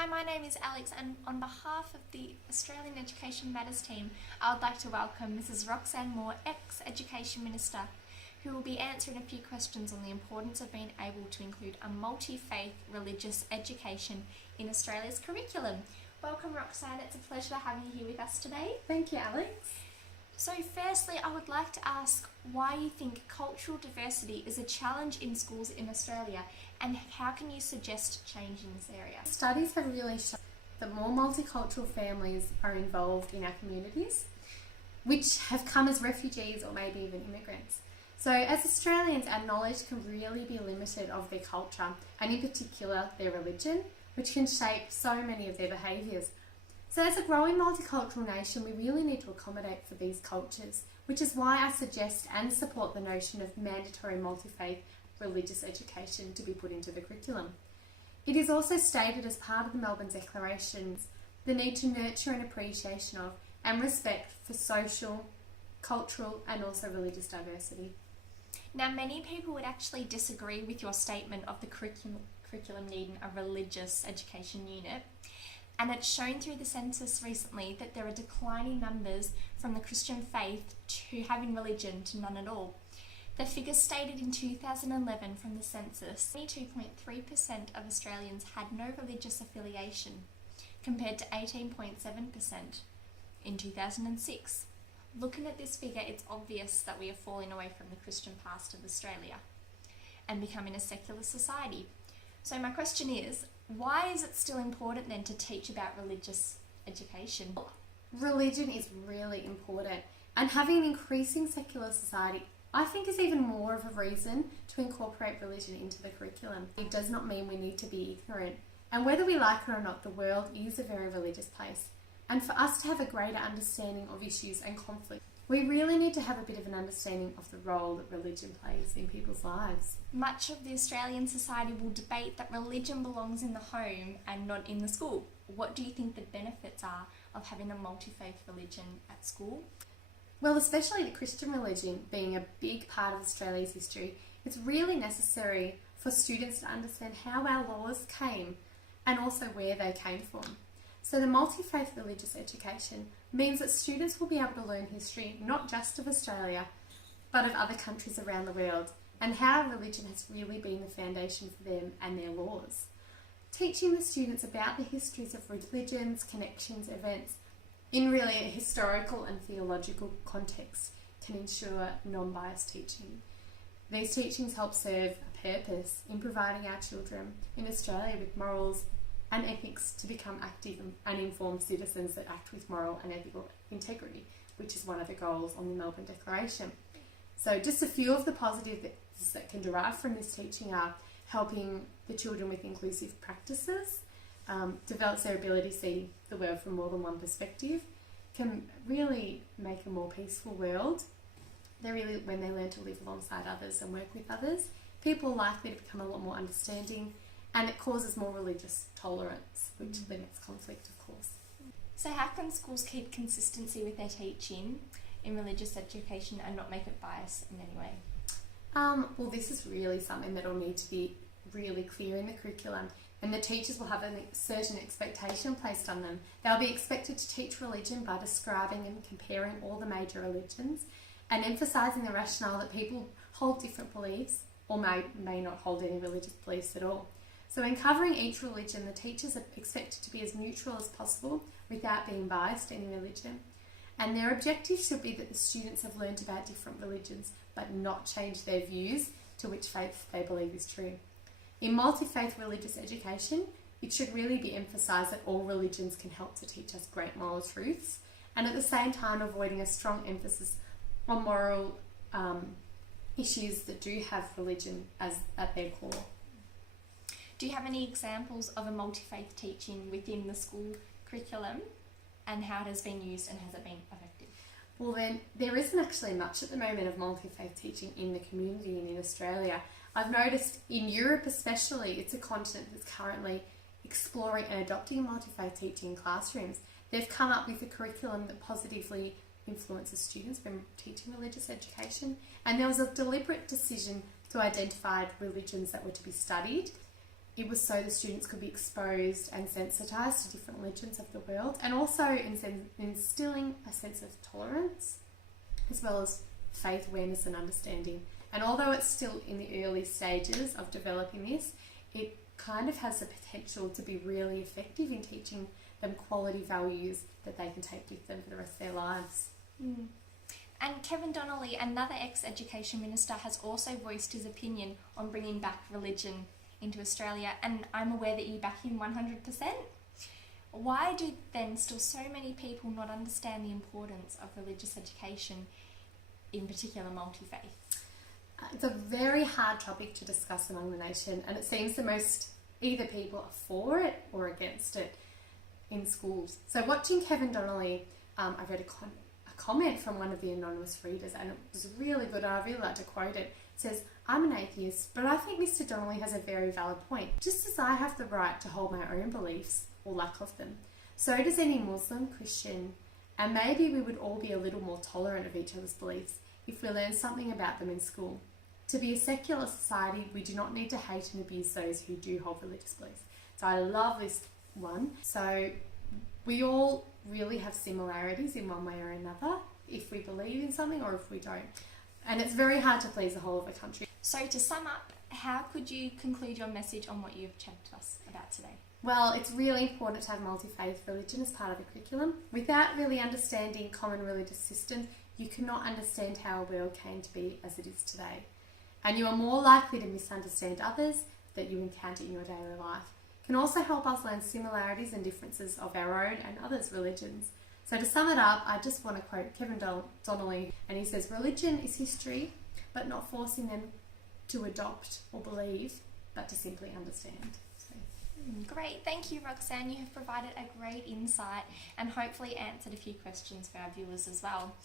Hi, my name is Alex, and on behalf of the Australian Education Matters team, I would like to welcome Mrs. Roxanne Moore, ex-Education Minister, who will be answering a few questions on the importance of being able to include a multi-faith religious education in Australia's curriculum. Welcome, Roxanne. It's a pleasure having you here with us today. Thank you, Alex. So firstly, I would like to ask why you think cultural diversity is a challenge in schools in Australia, and how can you suggest change in this area? Studies have really shown that more multicultural families are involved in our communities, which have come as refugees or maybe even immigrants. So as Australians, our knowledge can really be limited of their culture, and in particular their religion, which can shape so many of their behaviours. So as a growing multicultural nation, we really need to accommodate for these cultures, which is why I suggest and support the notion of mandatory multi-faith religious education to be put into the curriculum. It is also stated as part of the Melbourne Declarations the need to nurture an appreciation of and respect for social, cultural and also religious diversity. Now, many people would actually disagree with your statement of the curriculum needing a religious education unit. And it's shown through the census recently that there are declining numbers from the Christian faith to having religion to none at all. The figures stated in 2011 from the census, 22.3% of Australians had no religious affiliation, compared to 18.7% in 2006. Looking at this figure, it's obvious that we are falling away from the Christian past of Australia and becoming a secular society. So my question is, why is it still important then to teach about religious education? Religion is really important, and having an increasing secular society I think is even more of a reason to incorporate religion into the curriculum. It does not mean we need to be ignorant, and whether we like it or not, the world is a very religious place, and for us to have a greater understanding of issues and conflict, we really need to have a bit of an understanding of the role that religion plays in people's lives. Much of the Australian society will debate that religion belongs in the home and not in the school. What do you think the benefits are of having a multi-faith religion at school? Well, especially the Christian religion being a big part of Australia's history, it's really necessary for students to understand how our laws came and also where they came from. So the multi-faith religious education means that students will be able to learn history not just of Australia, but of other countries around the world, and how religion has really been the foundation for them and their laws. Teaching the students about the histories of religions, connections, events, in really a historical and theological context can ensure non-biased teaching. These teachings help serve a purpose in providing our children in Australia with morals and ethics to become active and informed citizens that act with moral and ethical integrity, which is one of the goals on the Melbourne Declaration. So just a few of the positives that can derive from this teaching are helping the children with inclusive practices, develops their ability to see the world from more than one perspective, can really make a more peaceful world. When they learn to live alongside others and work with others, people are likely to become a lot more understanding, and it causes more religious tolerance, which limits conflict, of course. So how can schools keep consistency with their teaching in religious education and not make it biased in any way? Well, this is really something that will need to be really clear in the curriculum, and the teachers will have a certain expectation placed on them. They'll be expected to teach religion by describing and comparing all the major religions and emphasising the rationale that people hold different beliefs or may not hold any religious beliefs at all. So in covering each religion, the teachers are expected to be as neutral as possible without being biased in religion. And their objective should be that the students have learned about different religions but not change their views to which faith they believe is true. In multi-faith religious education, it should really be emphasised that all religions can help to teach us great moral truths, and at the same time avoiding a strong emphasis on moral issues that do have religion at their core. Do you have any examples of a multi-faith teaching within the school curriculum and how it has been used and has it been effective? Well then, there isn't actually much at the moment of multi-faith teaching in the community and in Australia. I've noticed in Europe especially, it's a continent that's currently exploring and adopting multi-faith teaching in classrooms. They've come up with a curriculum that positively influences students when teaching religious education, and there was a deliberate decision to identify religions that were to be studied it was so the students could be exposed and sensitised to different religions of the world, and also instilling a sense of tolerance as well as faith awareness and understanding. And although it's still in the early stages of developing this, it kind of has the potential to be really effective in teaching them quality values that they can take with them for the rest of their lives. Mm. And Kevin Donnelly, another ex-education minister, has also voiced his opinion on bringing back religion into Australia, and I'm aware that you back him 100%. Why do then still so many people not understand the importance of religious education, in particular multi-faith? It's a very hard topic to discuss among the nation, and it seems the most either people are for it or against it in schools. So watching Kevin Donnelly, I read a comment from one of the anonymous readers, and it was really good, and I really like to quote it. It says, "I'm an atheist, but I think Mr. Donnelly has a very valid point. Just as I have the right to hold my own beliefs, or lack of them, so does any Muslim, Christian, and maybe we would all be a little more tolerant of each other's beliefs if we learn something about them in school. To be a secular society, we do not need to hate and abuse those who do hold religious beliefs." So I love this one. So we all really have similarities in one way or another if we believe in something or if we don't. And it's very hard to please the whole of the country. So to sum up, how could you conclude your message on what you've chatted to us about today? Well, it's really important to have multi-faith religion as part of the curriculum. Without really understanding common religious systems, you cannot understand how our world came to be as it is today. And you are more likely to misunderstand others that you encounter in your daily life. It can also help us learn similarities and differences of our own and others' religions. So to sum it up, I just want to quote Kevin Donnelly, and he says, "Religion is history, but not forcing them to adopt or believe, but to simply understand." So. Great, thank you, Roxanne. You have provided a great insight and hopefully answered a few questions for our viewers as well.